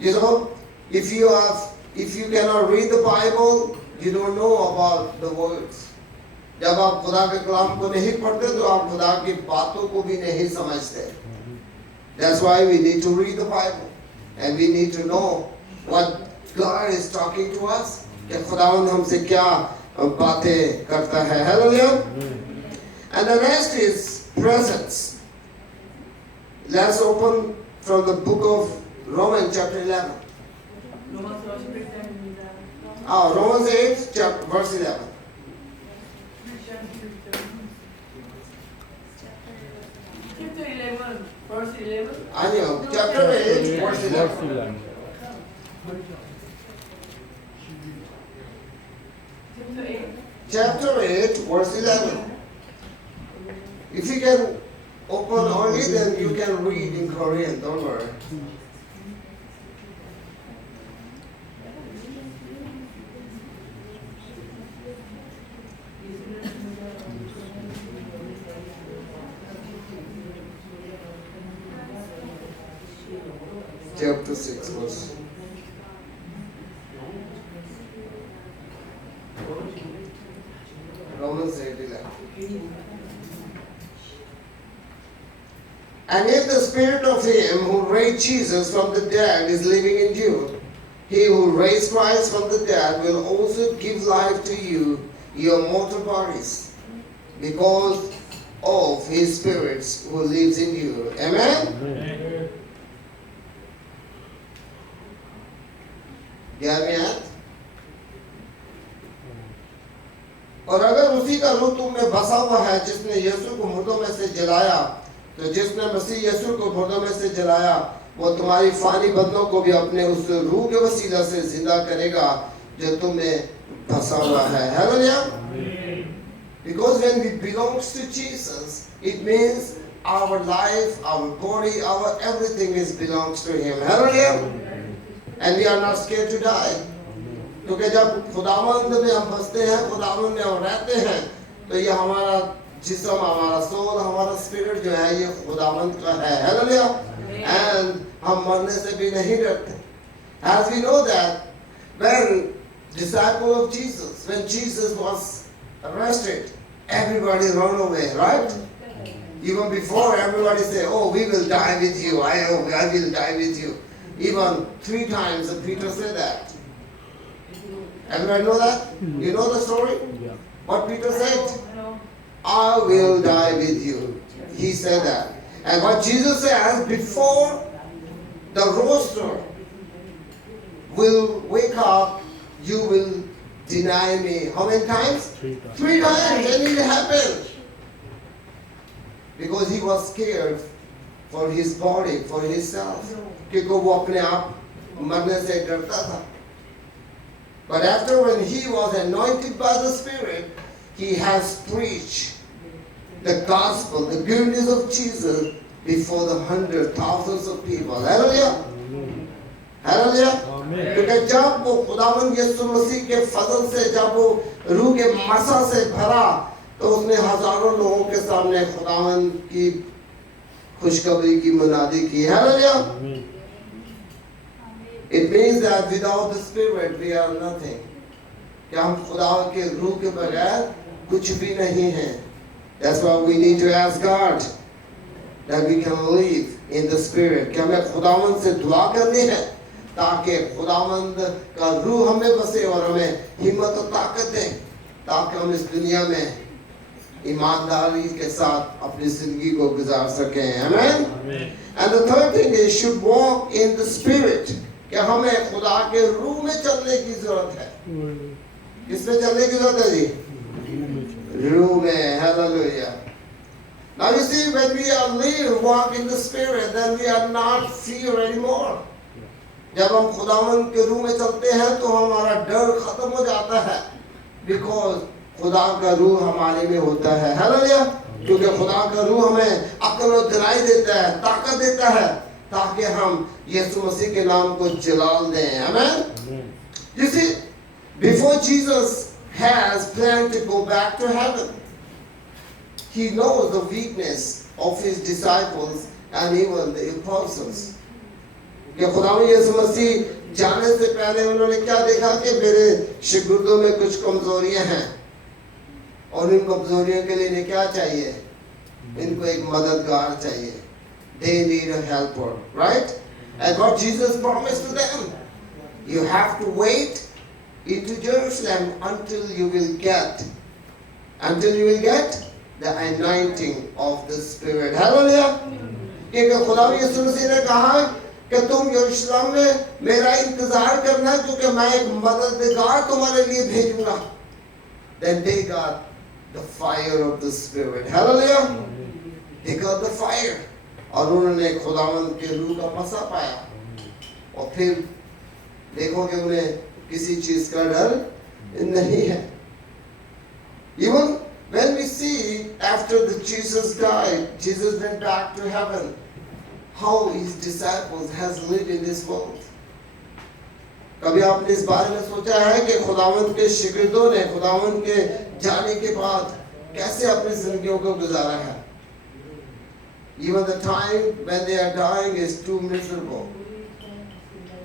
You know, if you cannot read the Bible, you don't know about the words. जब आप खुदा के कलाम को नहीं पढ़ते तो आप खुदा की बातों को भी नहीं समझते. That's why we need to read the Bible and we need to know what God is talking to us. कि खुदावंद हमसे क्या बातें करता है. Hallelujah. And the next is presence. Let's open from the book of Romans chapter 11. Romans 8 chapter, verse 11. Chapter 11, verse 11. Chapter 8 verse 11. Chapter 8 verse 11. If you can open only, then you can read in Korean, don't worry. Chapter 6 verse. Romans 8:11. And if the spirit of him who raised Jesus from the dead is living in you, he who raised Christ from the dead will also give life to you, your mortal bodies, because of his spirit who lives in you. Amen? Amen. 11वीं आयत. और अगर उसी का रूह तुम में बसा हुआ है जिसने यीशु को मुर्दों में से जलाया, तो जिसने मसीह यीशु को मुर्दों में से जलाया वो तुम्हारी फानी बदनों को भी अपने उस रूह के वसीला से जिंदा करेगा जो तुम में बसा हुआ है. Hallelujah. Because when we belong to Jesus, it means our life, our body, our everything is belongs to him. Hallelujah. And we are not scared to die. क्योंकि जब खुदावंद में हम बसते हैं, खुदावंद में हम रहते हैं, तो ये हमारा जिस्म, हमारा सोल, हमारा स्पिरिट जो है ये खुदावंद का है. Hallelujah. And हम मरने से भी नहीं डरते. As we know that when disciple of Jesus, when Jesus was arrested, everybody ran away, right? Even before everybody say, "Oh, we will die with you. I will die with you." Even 3 times Peter said that. Everybody know that? You know the story? Yeah. What Peter said? I will die with you. He said that. And what Jesus says, before the rooster will wake up, you will deny me. How many times? 3 times. 3 times. And it happened. Because he was scared for his body, for himself. क्योंकि वो अपने आप मरने से डरता था. But after when he was anointed by the Spirit, he has preached the gospel, the good news of Jesus before the hundreds, thousands of people. Hallelujah. Hallelujah. Amen. क्योंकि जब वो खुदावंद यीशु मसीह के फजल से जब वो रूह के मसा से भरा, तो उसने हजारों लोगों के सामने खुदावंद की खुशखबरी की मुनादी की. Hallelujah. Amen. It means that without the Spirit we are nothing. कि हम खुदा के रूह के बगैर कुछ भी नहीं हैं. That's why we need to ask God that we can live in the Spirit. कि हमें खुदावंद से दुआ करनी है ताकि खुदावंद का रूह हमें बसे और हमें हिम्मत और ताकत दे ताकि हम इस दुनिया में ईमानदारी के साथ अपनी जिंदगी को गुजार सकें. Amen. Amen. And the third thing is should walk in the Spirit. कि हमें खुदा के रूह में चलने की जरूरत है. किसमें चलने की जरूरत है जी? रूह में. Hallelujah. Now you see, when we are walk in the Spirit, then we are not fear anymore. जब हम खुदावंद के रूह में चलते हैं तो हमारा डर खत्म हो जाता है. Because खुदा का रूह हमारे में होता है. Hallelujah. क्योंकि खुदा का रूह हमें अक्ल और दिलाई देता है, ताकत देता है ताकि हम यीशु मसीह के नाम को जलाल दें. Amen. You see, before Jesus has planned to go back to heaven, he knows the weakness of his disciples and even the apostles. कि खुदावंद यीशु मसीह जाने से पहले उन्होंने क्या देखा कि मेरे शागिर्दों में कुछ कमजोरियां हैं और इन कमजोरियों के लिए इन्हें क्या चाहिए, इनको एक मददगार चाहिए. They need a helper, right? And what Jesus promised to them, you have to wait into Jerusalem until you will get the anointing of the Spirit. Hallelujah. क्योंकि खुदा यीशु मसीह ने कहा कि तुम यरूशलेम में मेरा इंतजार करना क्योंकि मैं एक मददगार तुम्हारे लिए भेजूंगा. Then they got the fire of the Spirit. Hallelujah. They got the fire. और उन्होंने खुदावंद के रूह का मसा पाया और फिर देखो कि उन्हें किसी चीज का डर नहीं है. Even when we see after the Jesus died, Jesus went back to heaven, how his disciples has lived in this world. कभी आपने इस बारे में सोचा है कि खुदावंद के शागिर्दों ने खुदावंद के जाने के बाद कैसे अपनी जिंदगियों को गुजारा है. Even the time when they are dying is too miserable.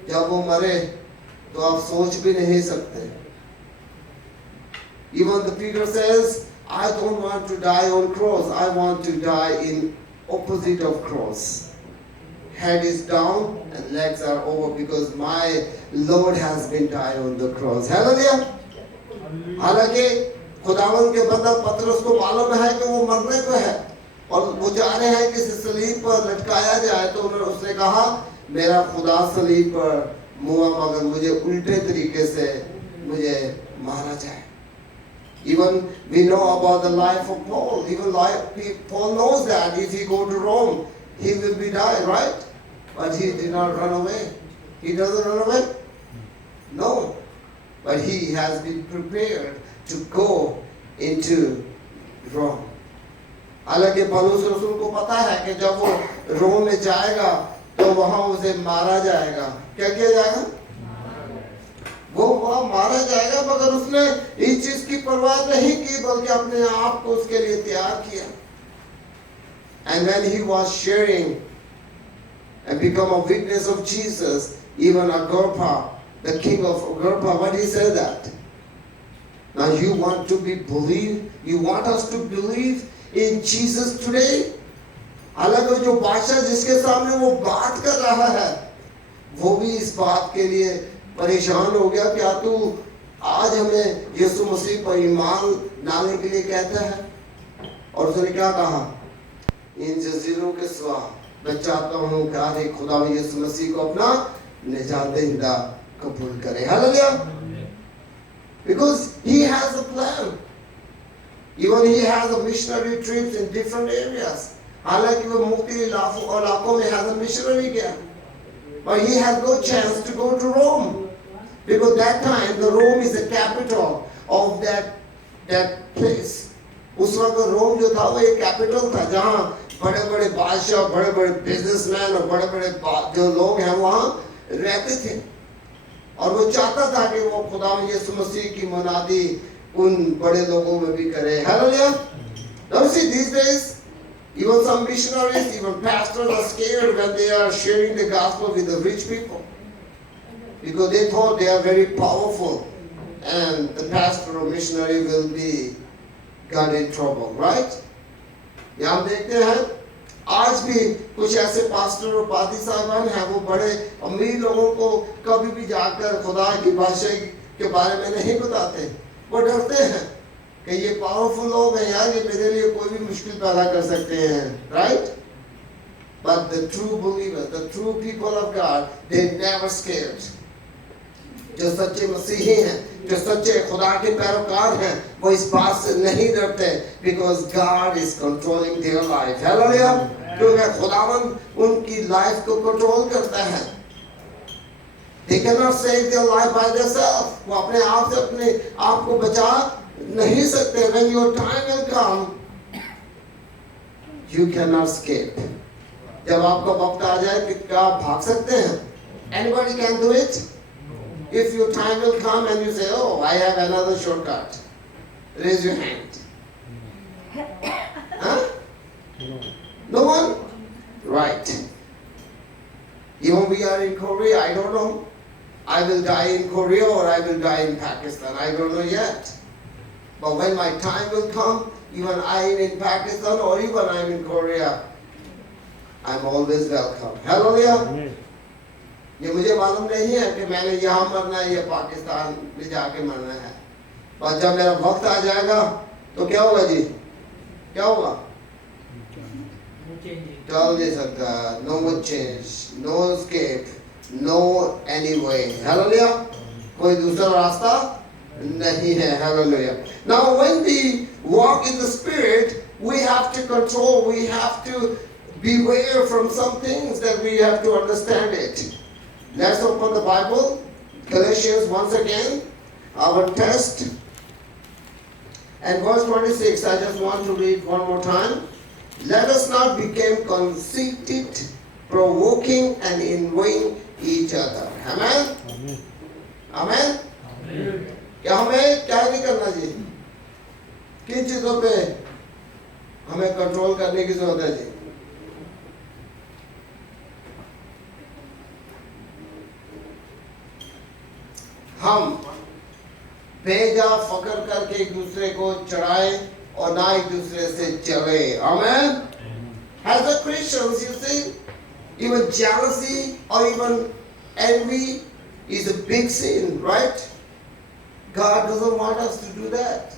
जब वो मरे तो आप सोच भी नहीं सकते. Even the Peter says, I don't want to die on cross. I want to die in opposite of cross. Head is down and legs are over because my Lord has been died on the cross. Hallelujah. हालांकि खुदावंद के बंदा पतरस को मालूम है कि वो मरने को है और वो जा रहे हैं कि सलीब पर लटकाया जाए, तो उसने कहा मेरा खुदा सलीब पर मुआ मगर मुझे उल्टे तरीके से मुझे मारा जाए. Even we know about the life of Paul. Even Paul knows that if he go to Rome, he will be died, right? But he did not run away. He doesn't run away? No. But he has been prepared to go into Rome. हालांकि पौलुस रसूल को पता है कि जब वो रोम में जाएगा तो वहां उसे मारा जाएगा. क्या किया जाएगा? वो वहां मारा जाएगा, मगर उसने इस चीज की परवाह नहीं की बल्कि अपने आप को उसके लिए तैयार किया. And when he was sharing and become a witness of Jesus, even Agrippa, the king of Agrippa, what he said that? Now you want us to believe in Jesus today? हालांकि जो बादशाह जिसके सामने वो बात कर रहा है वो भी इस बात के लिए परेशान हो गया, क्या तू आज हमें यीशु मसीह पर ईमान लाने के लिए कहता है? और उसने क्या कहा? इन जजीरों के सिवा मैं चाहता हूँ कि आज खुदा यीशु मसीह को अपना निजात दहिंदा कबूल करे. Hallelujah. Because he has a plan. Even he has a missionary trips in different areas. हालांकि वो मुख्तलिफ इलाकों में has a missionary गया, but he has no chance to go to Rome because that time the Rome is the capital of that place. उस वक्त रोम जो था वो एक कैपिटल था जहाँ बड़े बड़े बादशाह, बड़े बड़े बिजनेसमैन और बड़े बड़े जो लोग हैं वहाँ रहते थे. और वो चाहता था कि वो खुदा यीशु मसीह की मुनादी उन बड़े लोगों में भी करे. Hallelujah. Now see these days even some missionaries, even pastors are scared when they are sharing the gospel with the rich people because they thought they are very powerful and the pastor or missionary will be got in trouble, right? यहाँ हम देखते हैं आज भी कुछ ऐसे pastor और पादी साहबान हैं वो बड़े अमीर लोगों को कभी भी जाकर खुदा की बादशाही के बारे में नहीं बताते. वो डरते हैं कि ये पावरफुल लोग हैं यार, ये मेरे लिए कोई भी मुश्किल पैदा कर सकते हैं, right? But the true believers, the true people of God, they never scared. जो सच्चे मसीही हैं, जो सच्चे खुदा के पैरोकार हैं, वो इस बात से नहीं डरते because God is controlling their life. Hallelujah. क्योंकि खुदावंद उनकी लाइफ को कंट्रोल करता है. They cannot save their life by themselves. वो अपने आप से अपने आप को बचा नहीं सकते. When your time will come, you cannot escape. जब आपका वक्त आ जाए कि क्या आप भाग सकते हैं? Anybody can do it? If your time will come and you say, oh, I have another shortcut, raise your hand. Huh? No one? Right. क्यों we are in Korea? I don't know. I will die in Korea or I will die in Pakistan. I don't know yet. But when my time will come, even I am in Pakistan or even I am in Korea, I'm always welcome. Hallelujah. ये मुझे मालूम नहीं है कि मैंने यहाँ मरना है या पाकिस्तान में जाके मरना है, पर जब मेरा वक्त आ जाएगा तो क्या होगा जी? क्या होगा? चल नहीं सकता. No change, no escape, no any way. Hallelujah. कोई दूसरा रास्ता नहीं है. Hallelujah. Now when we walk in the Spirit, we have to control, we have to beware from some things that we have to understand it. Let's open the Bible, Galatians once again, our text. And verse 26, I just want to read one more time. Let us not become conceited, provoking and envying each other. Amen? Amen? क्या हमें क्या नहीं करना चाहिए? किन चीजों पे हमें कंट्रोल करने की जरूरत है जी? हम बेजा फकर करके एक दूसरे को चढ़ाए और ना एक दूसरे से चले. Amen. As a Christians, you see, even jealousy or even envy is a big sin, right? God doesn't want us to do that.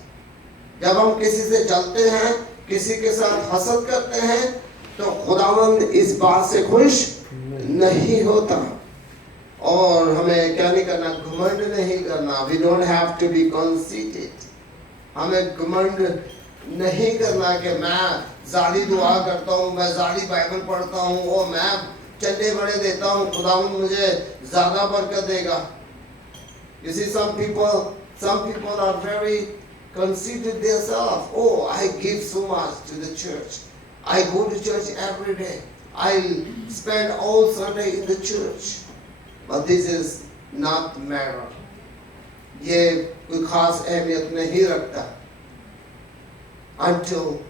जब हम किसी से जलते हैं, किसी के साथ हसद करते हैं, तो खुदावंद इस बात से खुश नहीं होता. और हमें क्या नहीं करना? घमंड नहीं करना. We don't have to be conceited. हमें घमंड नहीं करना कि मैं ज़ाली दुआ करता हूँ, मैं ज़ाली बाइबल पढ़ता हूँ, और मैं चंदे बड़े देता हूँ, खुदावंद मुझे ज़्यादा बरकत देगा. You see, some people are very conceited themselves. Oh, I give so much to the church. I go to church every day. I spend all Sunday in the church. But this is not matter. ये कोई खास अहमियत नहीं रखता. Until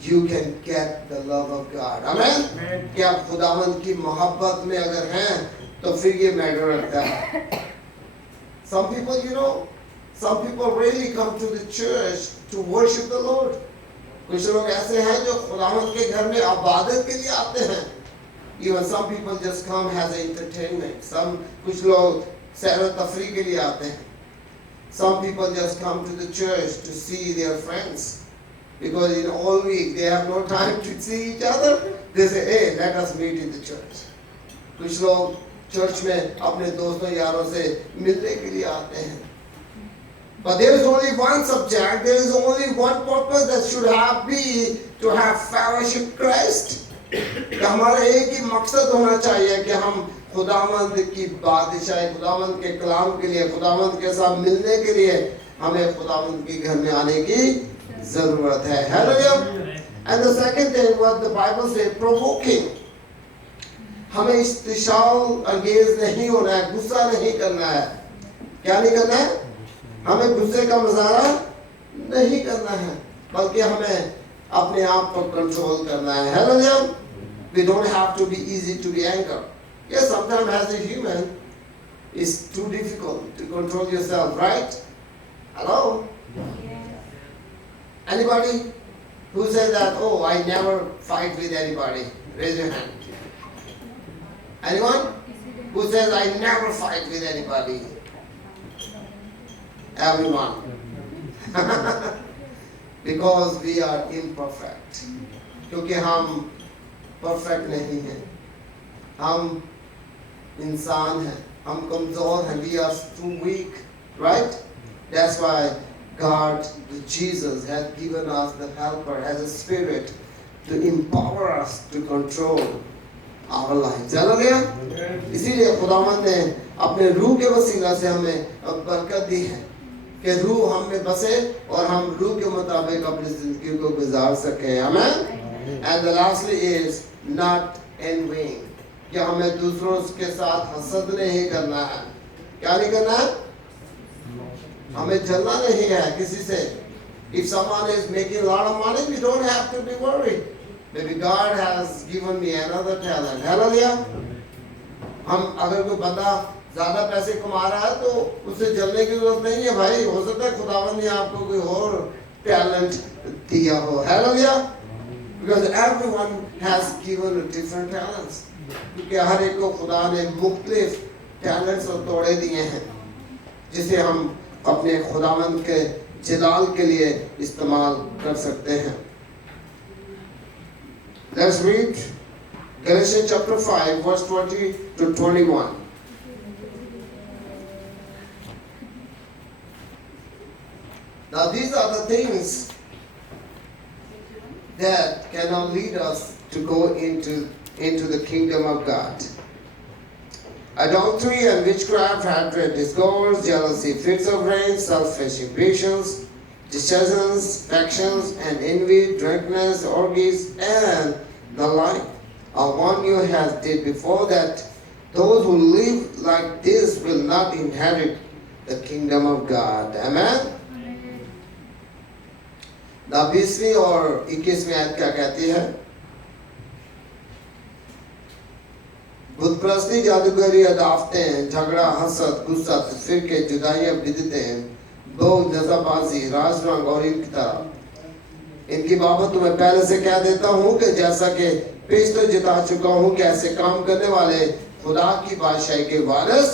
you can get the love of God. Amen? कि आप खुदावंद की मोहब्बत में अगर हैं, तो फिर ये मैटर रखता है. Some people, you know, some people really come to the church to worship the Lord. कुछ लोग ऐसे हैं जो खुदावंद के घर में इबादत के लिए आते हैं. Even some people just come as entertainment. कुछ लोग सैर तफरीह के लिए आते हैं. Some people just come to the church to see their friends, because in all week they have no time to see each other. They say, hey, let us meet in the church. कुछ लोग church में अपने दोस्तों यारों से मिलने के लिए आते हैं. But there is only one subject, there is only one purpose that should be to have fellowship with Christ. कि हमारा एक ही मकसद होना चाहिए कि हम खुदावंद की बादशाही, खुदावंद के कलाम के लिए, खुदावंद के साथ मिलने के लिए हमें खुदावंद के घर में आने की जरूरत है. Hallelujah. And the second thing what the Bible says, provoking. हमें इस्तिशाल अंगेज नहीं होना है, गुस्सा नहीं करना है. क्या नहीं करना है? हमें गुस्से का मुजाहरा नहीं करना है, बल्कि हमें अपने आप को कंट्रोल करना है. Hallelujah. We don't have to be easy to be angry. Yes, sometimes as a human, it's too difficult to control yourself, right? Hello? Anybody who says that, oh, I never fight with anybody? Raise your hand. Anyone who says I never fight with anybody? Everyone. Because we are imperfect. क्योंकि हम perfect नहीं हैं. हम इंसान हैं. हम कमजोर हैं. We are too weak, right? That's why God, Jesus, has given us the helper, has a spirit to empower us to control our lives. Hallelujah. इसीलिए खुदावंद ने अपने रूह के वसीला से हमें बरकत दी है कि रूह हम में बसे और हम रूह के मुताबिक अपनी जिंदगी को गुजार सकें. Amen. And the lastly is not envying. कि हमें दूसरों के साथ हसद नहीं करना है. क्या नहीं करना है? हमें जलना नहीं है किसी से. If someone is making a lot of money, we don't have to be worried. Maybe God has given me another talent. Hallelujah. हम अगर कोई बंदा ज्यादा पैसे कमा रहा है तो उससे जलने की जरूरत नहीं है भाई। हो सकता है खुदावन ने आपको कोई और टैलेंट दिया हो। Hallelujah. Because everyone has given different talents. क्योंकि हर एक को खुदा ने मुख्तलिफ टैलेंट्स और तोड़े दिए हैं जिसे हम अपने खुदावंद के जलाल के लिए इस्तेमाल कर सकते हैं। Let's read Galatians chapter 5 verse 20 to 21. Now these are the things that cannot lead us to go into the kingdom of God. Adultery and witchcraft, hatred, discord, jealousy, fits of rage, selfish impatience, dissensions, factions, and envy, drunkenness, orgies, and the like. I warn you as did before that those who live like this will not inherit the kingdom of God. Amen? ना 20वीं और 21वीं आयत क्या कहती है? बुतप्रस्ती, जादूगरी, अदावतें, झगड़ा, हसद, गुस्सा, फिरके, जुदाइयां, बिदतें, बहुत नजाबाजी, राजरंग और इनकी तरह। इनकी बाबत तुम्हें पहले से कह देता हूँ कि जैसा कि पेश तो जिता चुका हूँ कि ऐसे काम करने वाले खुदा की बादशाही के वारिस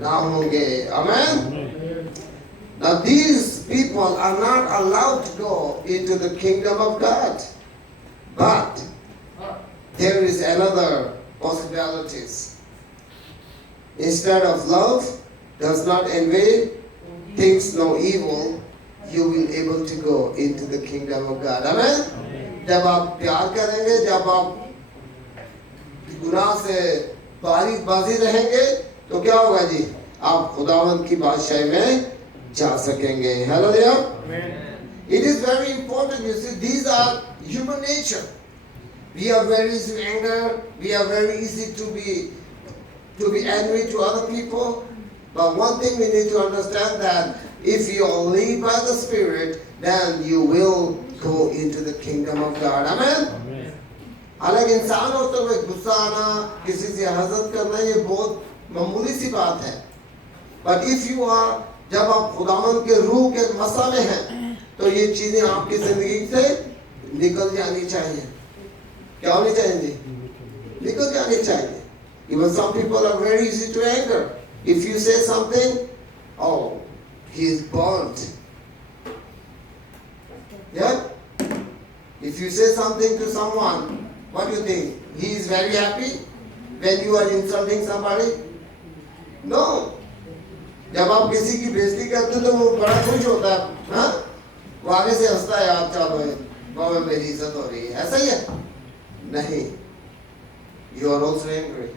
ना होंगे। आमीन। Now these people are not allowed to go into the kingdom of God. But there is another possibilities. Instead of love, does not envy, thinks no evil, you will be able to go into the kingdom of God. Amen? जब आप प्यार करेंगे, जब आप गुनाह से बाजी रहेंगे, तो क्या होगा जी? आप खुदावंद की बादशाही में जा सकेंगे। Hallelujah. It is very important. You see, these are human nature. We are very easy to anger. We are very easy to be angry to other people. But one thing we need to understand that if you are led by the Spirit, then you will go into the kingdom of God. Amen. हालांकि इंसान होते हुए गुस्सा आना, किसी से हसद करना, ये बहुत मामूली सी बात है। But if you are, जब आप खुदावंद के रूह के मसा में हैं, तो ये चीजें आपकी जिंदगी से निकल जानी चाहिए। क्या होनी चाहिए जी? निकल जानी चाहिए। Even some people are very easy to anger. If you say something, oh, he is burnt. Yeah? If you say something to someone, what do you think? He is very happy when you are insulting somebody? No. जब आप किसी की बेइज्जती करते हो तो वो बड़ा खुश होता है, हाँ? वो आगे से हंसता है, आप चलो गाँव में मेरी इज्जत हो रही है, ऐसा ही है? नहीं. You are also angry.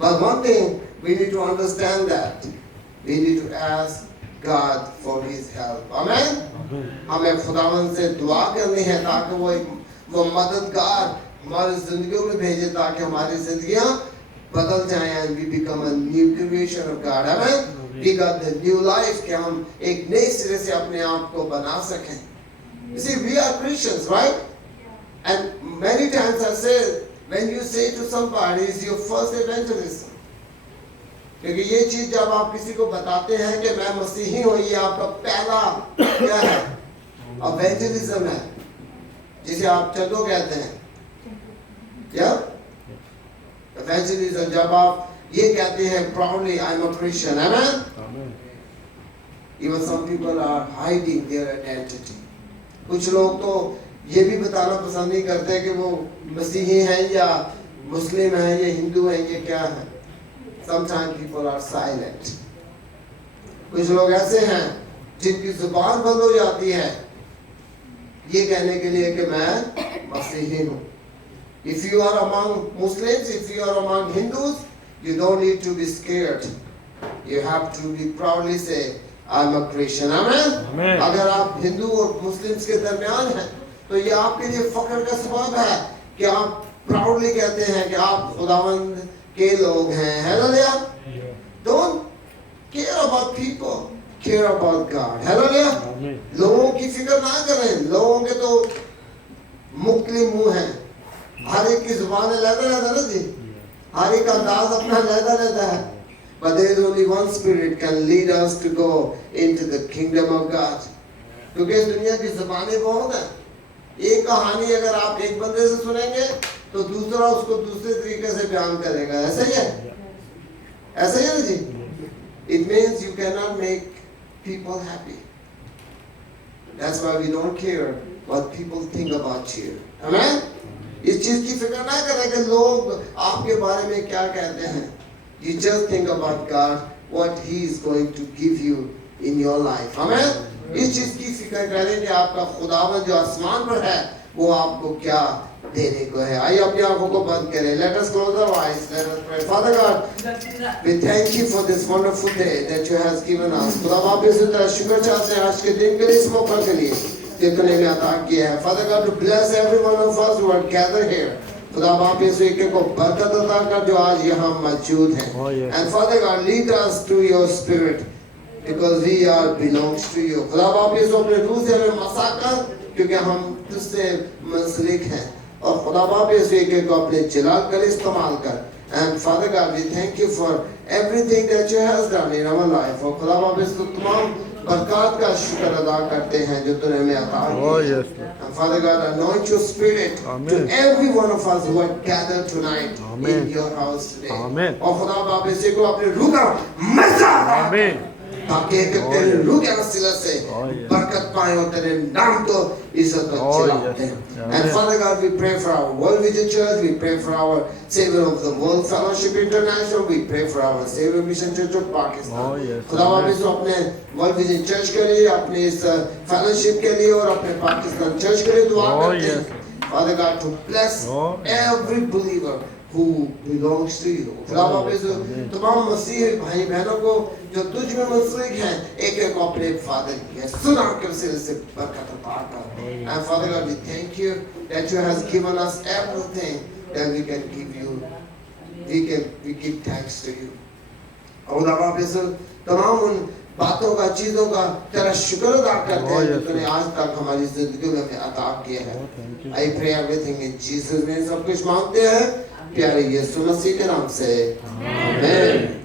But one thing we need to understand that we need to ask God for His help. Amen. हमें खुदावंद से दुआ करनी है ताकि वो मददगार हमारी जिंदगियों में भेजे ताकि हमारी जिंदगियां बदल जाएं and we become a new creation of God. Amen. We got the new life कि हम एक नए सिरे से अपने आप को बना सकें. You see, we are Christians, right? And many times I say, when you say to somebody, is your first evangelism. क्योंकि ये चीज जब आप किसी को बताते हैं कि मैं मसीही हूँ, ये आपका पहला क्या है? evangelism है, जिसे आप चलो कहते हैं। क्या? evangelism जब आप ये कहते हैं proudly, I'm a Christian, amen? Even some people are hiding their identity. कुछ लोग तो ये भी बताना पसंद नहीं करते कि वो मसीही हैं या मुस्लिम हैं या हिंदू हैं, ये क्या है? Sometimes people are silent. कुछ लोग ऐसे हैं जिनकी जुबान बंद हो जाती है ये कहने के लिए कि मैं मसीही हूँ. If you are among Muslims, if you are among Hindus, you don't need to be scared. You have to be proudly say, I'm a Christian. Amen? Amen. अगर आप हिंदू और मुस्लिम्स के दरमियान हैं तो ये आपके लिए फख्र का सबब है कि आप प्राउडली कहते हैं कि आप खुदावंद के लोग हैं. Hallelujah. Don't care about people. Care about God. Hallelujah. लोगों की फिक्र ना करें. लोगों के तो मुख्तलिफ मुंह हैं. हर एक की जुबान अलग अलग है ना जी. हर एक अंदाज अपना लेता रहता है। But there is only one spirit can lead us to go into the kingdom of God. क्योंकि इस दुनिया की ज़बानें बहुत हैं। एक कहानी अगर आप एक बंदे से सुनेंगे तो दूसरा उसको दूसरे तरीके से बयान करेगा। ऐसा ही है, ऐसा ही है ना जी? It means you cannot make people happy. That's why we don't care what people think about you. Amen? इस चीज की फिक्र ना करें कि लोग आपके बारे में क्या कहते हैं। You just think about God, what He is going to give you in your life. Amen? इस चीज की फिक्र करें कि आपका खुदावंद जो आसमान पर है वो आपको क्या देने को है। आइए अपनी आंखों को बंद करें। Let us close our eyes. Let us pray. Father God, we thank you for this wonderful day that you has given us. खुदा बाप इस तरह शुक्र चाहते हैं आज के दिन के लिए, इस मौके के लिए जो तूने हमें अता किया है। Father God, to bless every one of us who are gathered here. खुदा बाप इस एक को बरकत अता कर जो आज यहाँ मौजूद हैं। And Father God, lead us to your spirit because we are belongs to you. खुदा बाप इस अपने रूह से हमें मसा कर क्योंकि हम तुझसे मुंसलिक हैं। और खुदा बाप इस एक को अपने जलाल कर इस्तेमाल कर। And Father God, we thank you for everything that you has done in our life. और खुदा बाप इस तमाम बरकत का शुक्र अदा करते हैं जो तूने हमें अता किया। And Father God, anoint your spirit to every one of us who are gathered tonight in your house today. और खुदा बाप इस को अपने रूह का मजा ताकि एक तेरे रूह के वसीले से बरकत पाए और तेरे नाम को इज्जत चलाते हैं। And Father God, we pray for our World Vision Church, we pray for our Savior of the World Fellowship International, we pray for our Savior Mission Church of Pakistan. खुदा बाप इस अपने World Vision Church के लिए, अपने इस fellowship के लिए और अपने पाकिस्तान चर्च के लिए दुआ करते हैं। Father God, to bless every believer who belongs to you. खुदा बाप इस तमाम मसीह भाई बहनों को जो तुझ में मुंसलिक हैं एक एक अपने फादर की सुना के वसीले से बरकत अता कर। And Father God, we thank you that you has given us everything that we can give you. We give thanks to you. और खुदा बाप इस तमाम उन बातों का चीजों का तेरा शुक्र अदा करते हैं जो तूने आज तक हमारी जिंदगी में हमें अता किया है। I pray everything in Jesus name सब कुछ मांगते हैं प्यारे यीशु मसीह के नाम से। आमीन।